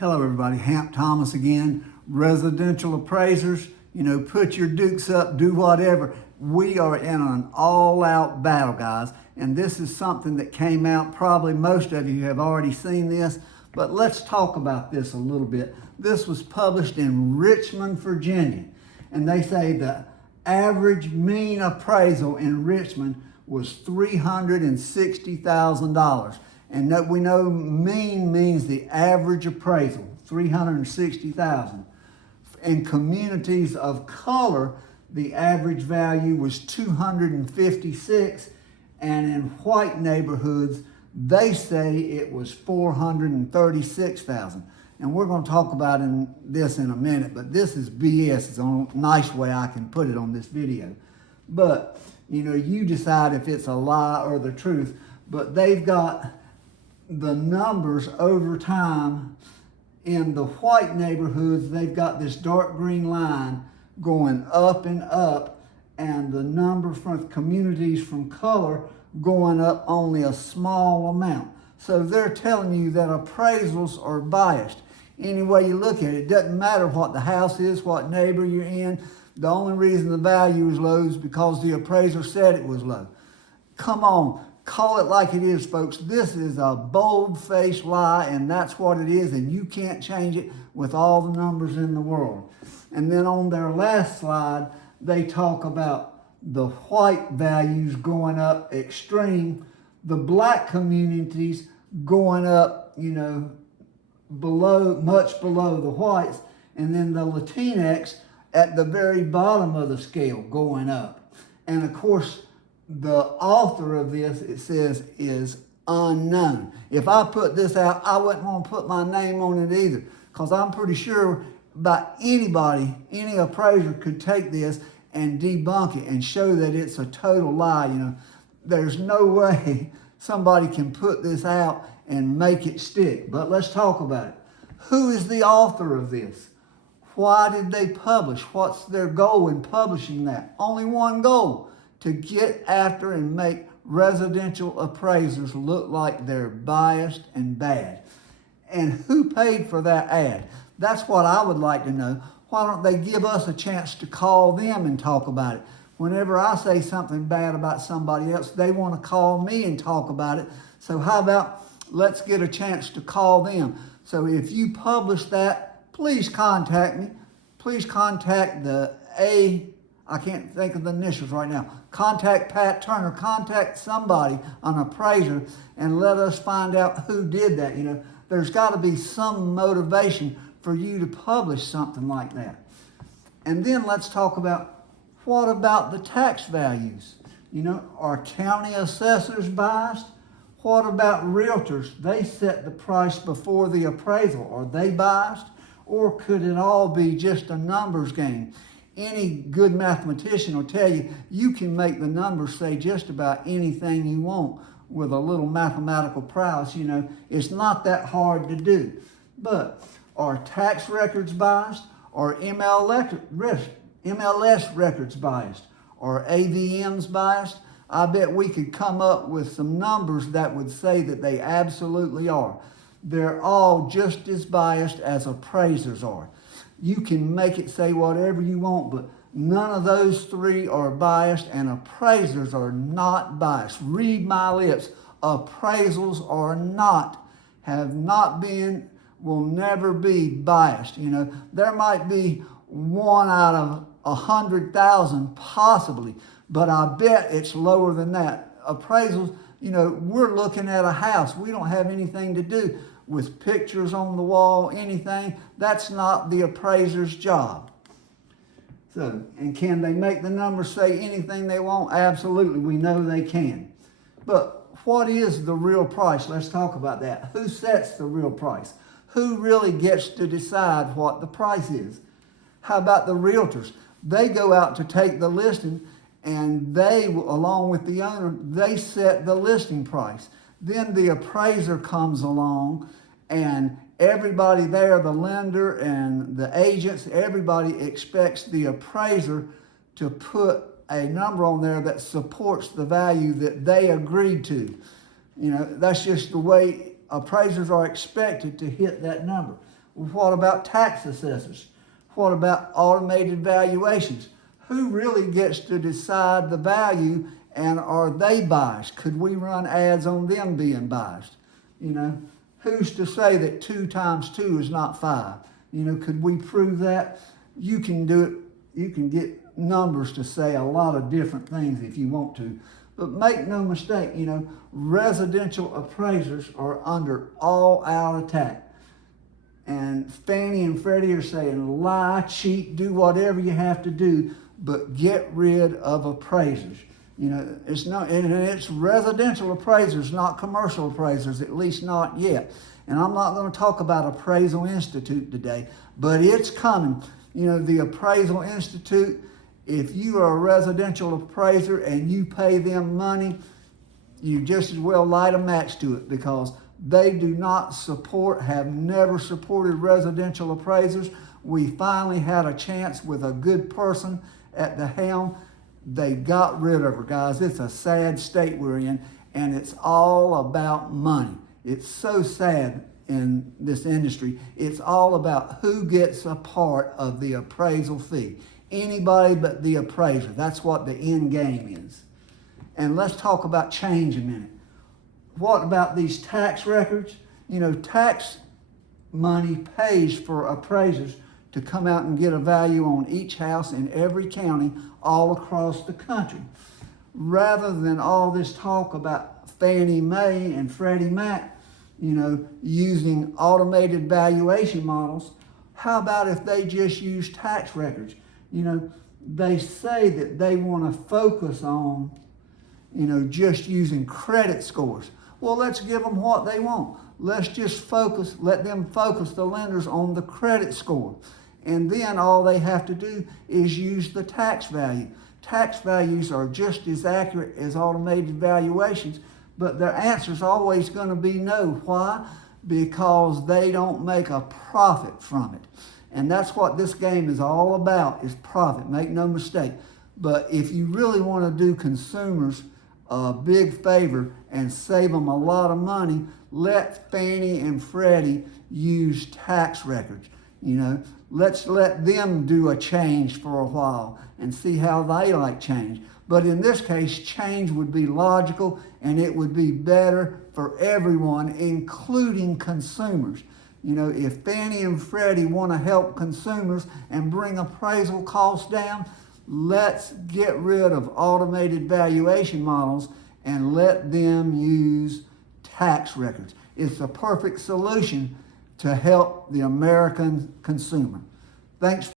Hello everybody, Hamp Thomas again. Residential appraisers, put your dukes up, do whatever. We are in an all-out battle, guys. And this is something that came out, probably most of you have already seen this, but let's talk about this a little bit. This was published in Richmond, Virginia. And they say the average mean appraisal in Richmond was $360,000. And we know mean means the average appraisal, $360,000. In communities of color, the average value was $256,000, and in white neighborhoods, they say it was $436,000. And we're going to talk about this in a minute, but this is BS. It's a nice way I can put it on this video. But, you decide if it's a lie or the truth, but they've got the numbers over time. In the white neighborhoods, they've got this dark green line going up and up, and the number from communities from color going up only a small amount. So they're telling you that appraisals are biased. Any way you look at it, it doesn't matter what the house is, what neighbor you're in. The only reason the value is low is because the appraiser said it was low. Come on. Call it like it is, folks. This is a bold-faced lie, and that's what it is, and you can't change it with all the numbers in the world. And then on their last slide, they talk about the white values going up extreme, the black communities going up, much below the whites, and then the Latinx at the very bottom of the scale going up. And of course, the author of this, it says, is unknown. If I put this out, I wouldn't want to put my name on it either, because I'm pretty sure about anybody, any appraiser could take this and debunk it and show that it's a total lie. There's no way somebody can put this out and make it stick. But let's talk about it. Who is the author of this? Why did they publish? What's their goal in publishing that? Only one goal: to get after and make residential appraisers look like they're biased and bad. And who paid for that ad? That's what I would like to know. Why don't they give us a chance to call them and talk about it? Whenever I say something bad about somebody else, they want to call me and talk about it. So how about let's get a chance to call them? So if you publish that, please contact me. Please contact I can't think of the initials right now. Contact Pat Turner, contact somebody, an appraiser, and let us find out who did that. There's got to be some motivation for you to publish something like that. And then let's talk about, what about the tax values? Are county assessors biased? What about realtors? They set the price before the appraisal. Are they biased? Or could it all be just a numbers game? Any good mathematician will tell you, you can make the numbers say just about anything you want with a little mathematical prowess. It's not that hard to do. But are tax records biased? Are MLS records biased? Are AVMs biased? I bet we could come up with some numbers that would say that they absolutely are. They're all just as biased as appraisers are. You can make it say whatever you want, but none of those three are biased, and appraisers are not biased. Read my lips. Appraisals have not been, will never be biased. There might be one out of 100,000 possibly, but I bet it's lower than that. Appraisals, we're looking at a house. We don't have anything to do with pictures on the wall, anything. That's not the appraiser's job. So, and can they make the numbers say anything they want? Absolutely, we know they can. But what is the real price? Let's talk about that. Who sets the real price? Who really gets to decide what the price is? How about the realtors? They go out to take the listing, and they, along with the owner, they set the listing price. Then the appraiser comes along, and everybody there, the lender and the agents, everybody expects the appraiser to put a number on there that supports the value that they agreed to. That's just the way appraisers are expected to hit that number. Well, what about tax assessors? What about automated valuations? Who really gets to decide the value, and are they biased? Could we run ads on them being biased? You know, who's to say that 2 times 2 is not 5? You know, could we prove that? You can do it. You can get numbers to say a lot of different things if you want to. But make no mistake, you know, residential appraisers are under all out attack. And Fannie and Freddie are saying, lie, cheat, do whatever you have to do, but get rid of appraisers. You know, it's not, and it's residential appraisers, not commercial appraisers, at least not yet. And I'm not going to talk about Appraisal Institute today, but it's coming. You know, the Appraisal Institute, if you are a residential appraiser and you pay them money, you just as well light a match to it, because they do not support, have never supported residential appraisers. We finally had a chance with a good person at the helm. They got rid of her, guys. It's a sad state we're in, and it's all about money. It's so sad in this industry. It's all about who gets a part of the appraisal fee. Anybody but the appraiser. That's what the end game is. And let's talk about change a minute. What about these tax records? You know, tax money pays for appraisers to come out and get a value on each house in every county all across the country. Rather than all this talk about Fannie Mae and Freddie Mac, you know, using automated valuation models, how about if they just use tax records? You know, they say that they want to focus on, you know, just using credit scores. Well, let's give them what they want. Let's just focus, let them focus, the lenders, on the credit score. And then all they have to do is use the tax value. Tax values are just as accurate as automated valuations, but their answer is always going to be no. Why? Because they don't make a profit from it. And that's what this game is all about, is profit. Make no mistake. But if you really want to do consumers a big favor and save them a lot of money, let Fannie and Freddie use tax records. You know, let's let them do a change for a while and see how they like change. But in this case, change would be logical, and it would be better for everyone, including consumers. You know, if Fannie and Freddie want to help consumers and bring appraisal costs down, let's get rid of automated valuation models and let them use tax records. It's a perfect solution to help the American consumer. Thanks.